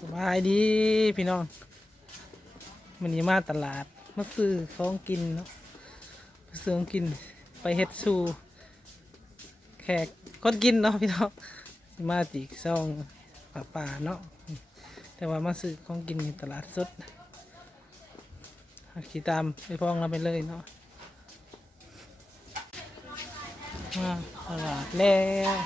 สบายดีพี่น้องมันนี้มาตลาดมาซื้อของกินเนาะมาซื้อของกินไปเฮ็ดซูแขกคนกินเนาะพี่น้องสิมาจีกซองป่าเนาะแต่ว่ามาซื้อของกินในตลาดสดขี่ตามไปพ้องเราไปเลยเนาะมาตลาดแล้ว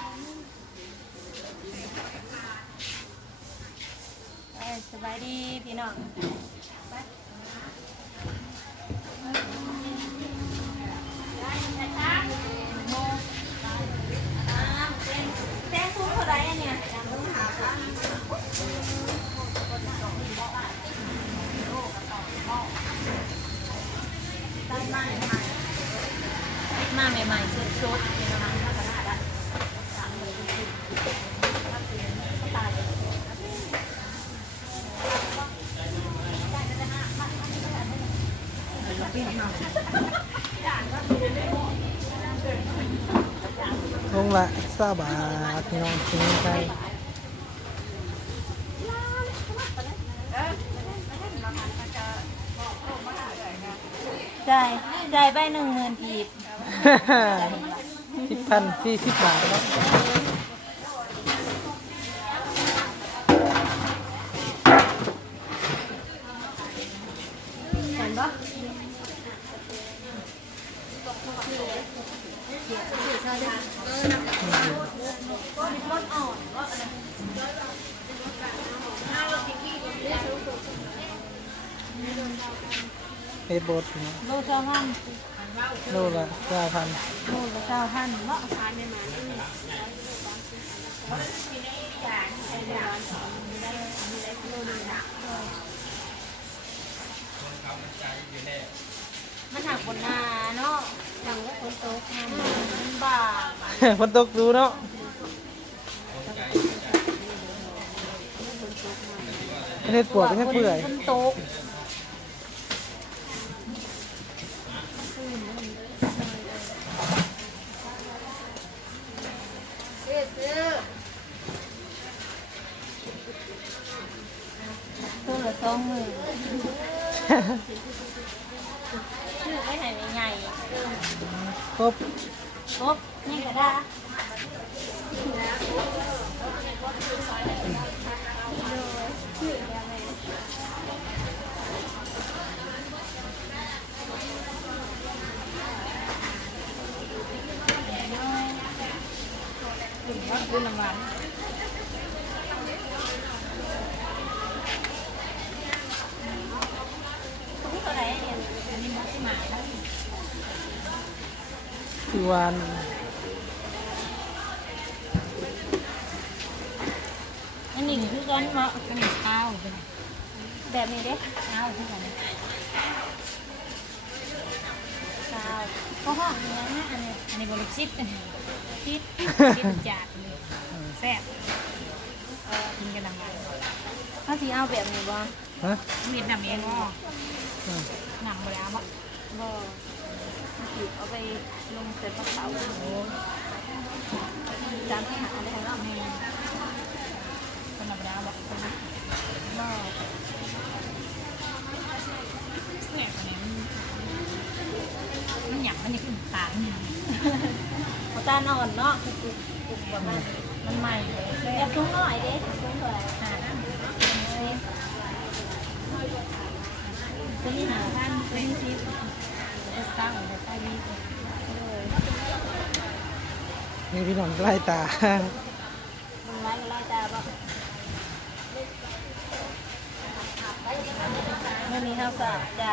สบายดีพี่น้องแจ้งคุ้มเท่าไรอันเนี่ยมาใหม่ๆสดๆนะคะทงละ20 บาทพี่น้องกินไก่จ่ายไป10,000กีบ10,040 บาทแล้วเห็นปะเฮ็ดโบดเนาะ โลเจ้าพัน โลละ9,000โลละ9,000เนาะมันหักบนนาเนาะหลังว่าคนโตมันบา ฝนตกดูเนาะเฮ็ดปวกเฮ็ดเปื่อยคนโตตัวละ20,000ชื่อไม่ไหนไม่ใหญ่ ครบ ครบนี่ก็ได้ดูน้ำหวานนี่ตัวไหนเนี่ยอันนี้มันสิมาแล้ว คือวาน อันนี้คือก้อนเนาะอันนี้ข้าวแบบนี้เด้ข้าวคือกันข้าวก็ห้องเนื้อนะอันนี้บริชิปชิปจัดเลยแซ่บกินกันหนังถ้าสีเอาแบบนี้บ่ ฮะ มีดหนังเองบ่หนังบ่แล้วบ่บ่เอาไปลงเสร็จกระเป๋าโอ้จานที่หาอะไรของเราเนี่ยคนละบ่แล้วบ่บ่เนี่ยมันหยังมันนี่ขึ้นตาเขาตาอ่อนเนาะกุกแบบนั้นมันใหม่อยากทุ่งหน่อยเด้ทุ่งเท่าไหร่ตัวนี้5,000ตัวนี้10จะสร้างจะใต้นี้เลย นี่พี่น้องไล่ตา มันไล่ตาบ่เมื่อนี้เราก็ได้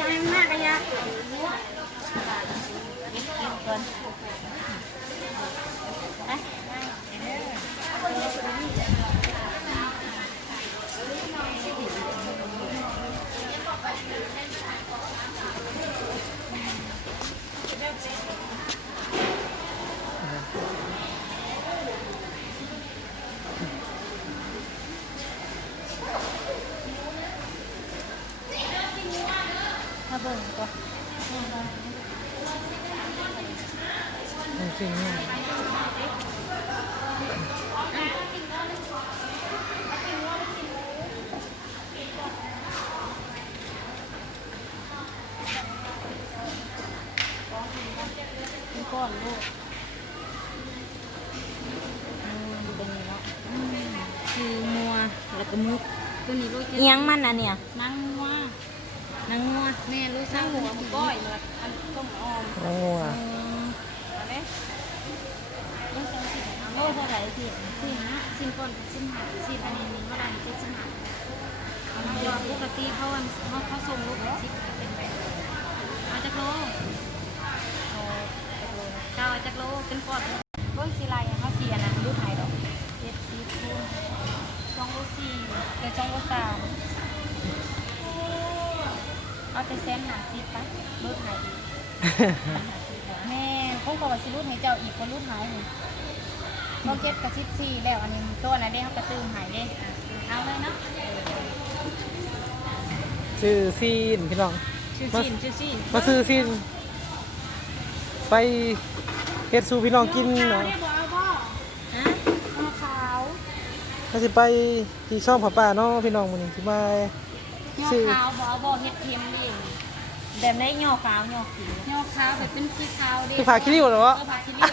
ยังมากเลยยะก่อน ถ้าเบิ่งก็ จริงๆนี่ เป็นก้อนลูกดูเป็นนี้เนาะคืองัวแล้วก็มุกตัวนี้ลูกเอียงมันอ่ะเนี่ยนางงัวแม่รู้สร้างหัวมันก้อยแล้วอันต้มออม น้องงัว อะไรลูกสาวสิโลเท่าไหร่พี่สิก้อนสิหาสิอันนี้ว่าดันเป็นสิหาเดี๋ยวปกติเขาส่งลูกสิเป็นแบบมาจากโลเก้าจากโลเป็นก้อนเบิ้งสีลายเขาเสียนะรูปหายดอก70คูณ2โล4เดี๋ยว2โล3เอาแต่แสน50ไปรูปหายดีแม่คงขอว่าสิรูปให้เจ้าอีกคนรูปหายเลยโลเก็ตกับ14แล้วอันนี้ตัวนั้นได้เขากระตื้มหายเลยเอาเลยเนาะ ชื่อซีนพี่น้อง ชื่อซีน มาซื้อซีนไปเฮ็ดสู่พี่น้องกินเนาะ ฮะเอาขาว ก็สิไปที่ช่องพ่อป้าเนาะพี่น้องมื้อนี้สิมา ย่อ ซื้อ ขาวบ่เฮ็ดเค็มเองแบบได้ย่อขาวย่อขีย่อขาวแบบเป็นสีขาวดิ คือผักขี้ริ้วเหรอวะ ผักขี้ริ้ว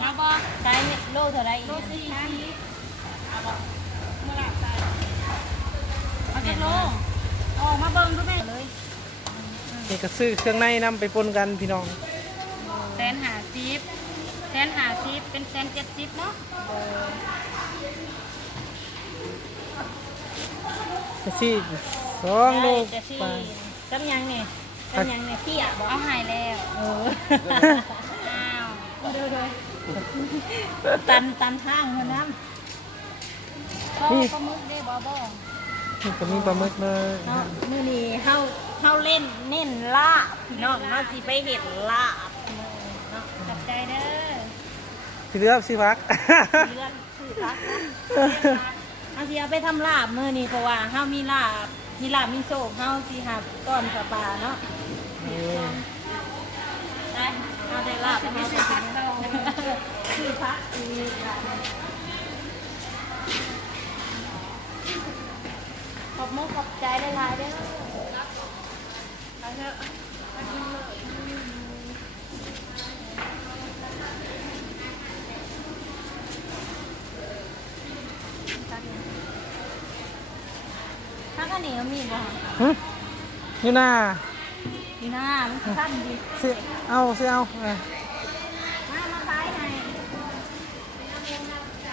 เอาบ่ใช้โลเท่าไรโล4เอาบ่เมื่อไหร่ใส่เอาแต่โลออกมาเบิ่งดูแม่เลย นี่ก็ซื้อเครื่องในนำไปปนกันพี่น้อง 150เป็น170เนาะ จะซีน2โล จะสิ ไป กำยังนี่พี่อ่ะบ่เอาหายแล้วอ้าวดูตันทางมันน้ำก็ปลาหมึกได้บ่ นี่ก็มีปลาหมึกเลย เนาะมื้อนี้เฮาเล่นเน้นลาบพี่น้องเฮาสิไปเฮ็ดลาบเนาะขอบใจเด้อ ที่เหลือสิพัก เลื่อนชื่อรักเฮาสิเอาไปทำลาบมื้อนี้เพราะว่าเฮามีลาบมีโศกเฮาสิหับก้อนปลาเนาะได้เอาได้ลาบเฮาสิพักเฮาชื่อพักอีกขอบมุกขอบใจหลายๆเด้อไปเถอะไปกินเลยถ้าอันนี้มีบ่ หึอยู่หน้า มีหน้ามันคือขั้นดี สิเอามาขายให้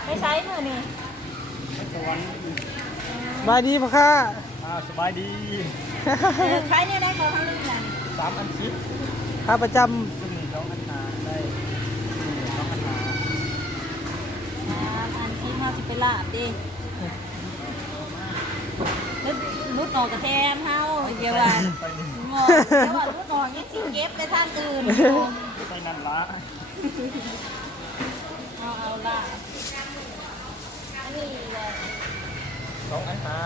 ไปใช้มือนี่ สวรรค์ บายดีพ่อค่ะ สบายดี ใช้เนี่ยได้เขาทั้งเรื่องนั้น 3 อันชิป ค่าประจ ซึ่ง2 อันหาได้2 อันหา อันที่มาสิไปลาบดิรุดออกกระแทมเฮาเกี่ยวกับ ไปนี่ งอเกี่ยวกับรุดออกยังสิเก็บไปทางอื่น ไปนั่นละ เอาละอันนี้เลย 2 อันหา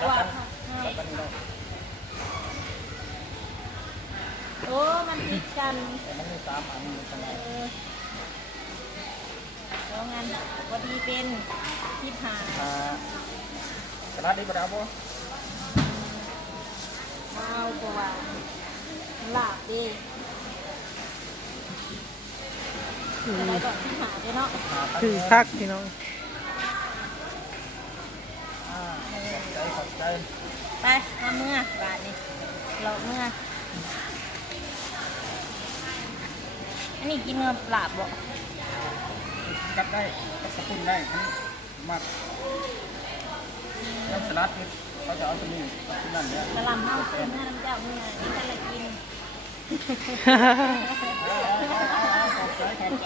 จับกันนี่ได้ โอ้มันติดกัน แต่มันมี3 อันมันเป็นไง แล้วงานพอดีเป็น25 สลัดดีกว่าบ่ เอาตัวว่าลาบดิอะไรก่อนที่หาด้วยเนาะ ำคือพักพี่น้อง ขอบใจ ไปมาเมื่อบาทนี่เราเมื่ออันนี้กินเงินลาบบ่ กัดได้กระปุ้นได้มักแล้วสลัดนี่เขาจะเอาตัวนี้ที่นั่นเนี่ย กระลำเน่าเติมให้น้ำเจ้าเมื่อนี่จะเลยกิน ขอบใจขอบใจ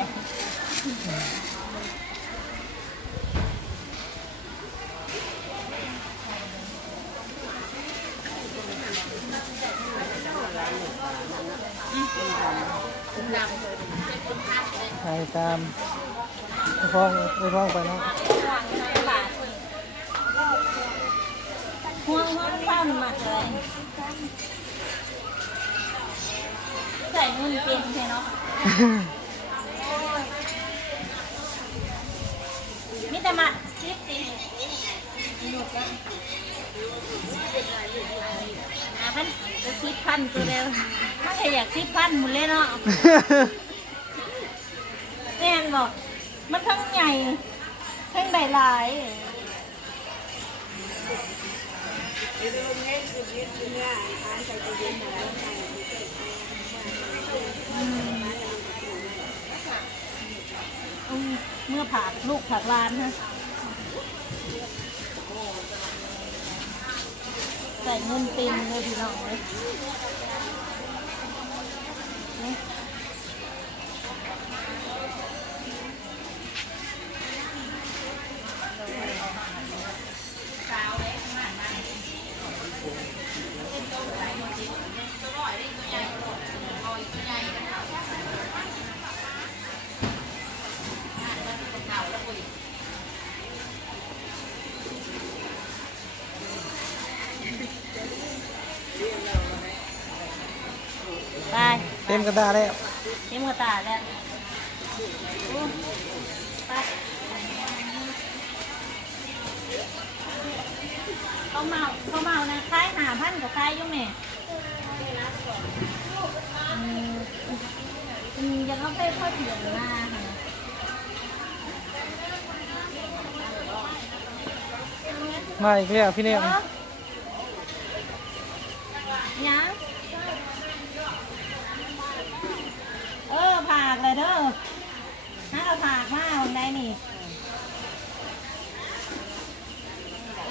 ไปตามไปพ้องไปเนาะ ห่วง นมากเลยใส่เงินเป็นใช่เนาะมิตรมาชิปสิพันจะชิปพันตัวเดียวถ้าใครอยากชิปพันหมดเลยเนาะแน่นบอกมันทั้งใหญ่ทั้งใบลายเมื่อผักลูกผักลานฮะใส่เงินเต็มเลยพี่น้องเลยไป เต็มกระดาษแล้ว เต็มกระตาแล้วไปเขาเมานะคล้าย5,000กับคล้ายยุ่งแม่ยังเอาไปข้าวเถียงมาค่ะ มาอีกแล้วพี่เนี่ย ยังผากเลยเด้อถ้าเราผากมาวันใดนี่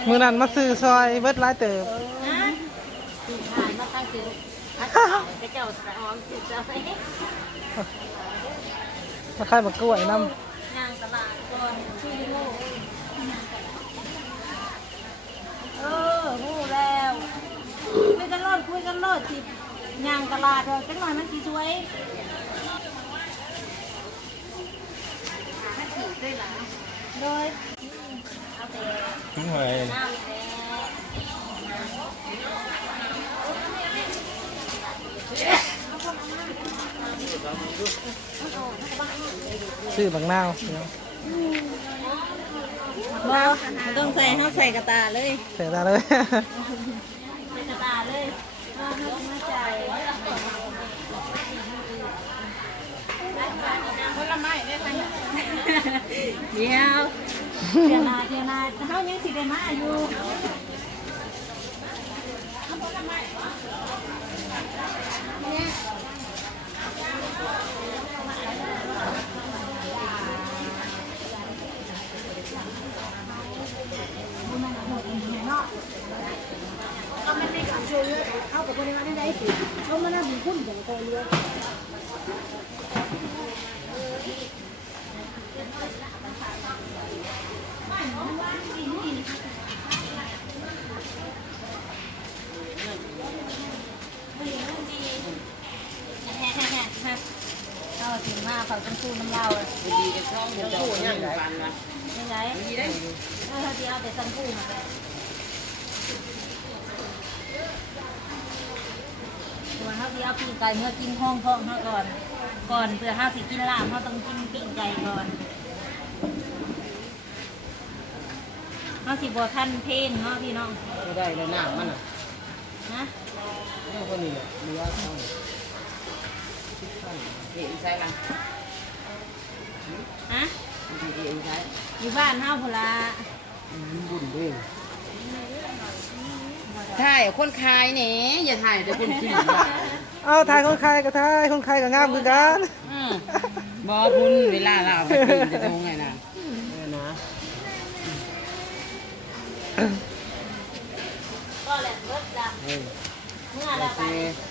มือนั้นมาซื้อซอยเบิดหลายเติบ นะผ่านมาตั้งคือไปเจ้าสะออมสิเจ้าไอ้ มาขายมะกล้วยน้ นางตลาดก่อนชื่อโลรู้แล้วคุยกันรอดสิยางตลาดเราจังหน่อยมันสีสวยโดยเอาไป ทั้งหมด น้ำแดง ำซื้อบักนาวพี่น้อง บ่ต้องใส่เขาใส่กระตาเลย ใส่ตาเลย ใส่กระตาเลยเขาไม่ใจผลไม้ได้ไหมเดี๋ยวนาเขายังสิได้มาอยู่เอากับคนในวันได้สิเขามานั่งคุ้นอย่างโกเรือเราถึงมาเขาต้องคู่น้ำเราดีจะช่องจะคู่ยังไงยังไงดีได้ถ้าที่เอาแต่ต้องคู่มาเลยส่วนเขาที่เอาปีกไก่เมื่อกินห้องท้องเขาก่อนเพื่อห้าสิกินลาบเขาต้องกินปีกไก่ก่อนห้าสิบัวท่านเพนเนาะพี่น้อง ไม่ได้เลยหน้ามันอ่ะ นะ นี่คนนี้เนื้อเขาเห็นใช่ไหม ฮะ เห็นใช่ อยู่บ้านเฮาพละ บุญด้วยถ่ายคนขายเนี่ยอย่าถ่ายแต่คนซื้อ เอาถ่ายคนใครก็ถ่ายคนใครก็งามคือกัน บอพุ่นเวลาเราไปกินจะตรงไงนะนะ ก็แหละรถละเมื่อละไป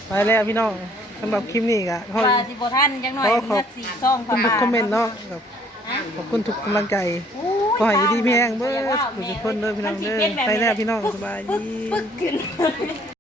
ไปแล้วพี่น้องสำหรับคลิปนี้ก็ขอ ปลาสิบท่านยังหน่อย ขอบ เลือดสีซ่อง คุณทุกคอมเมนต์เนาะขอบคุณทุกกำลังใจขอให้อยู่ดีมีแรงเบิดทุกคนเด้อพี่น้องเด้อไปแล้วพี่น้องสบายดี ปึ๊กขึ้น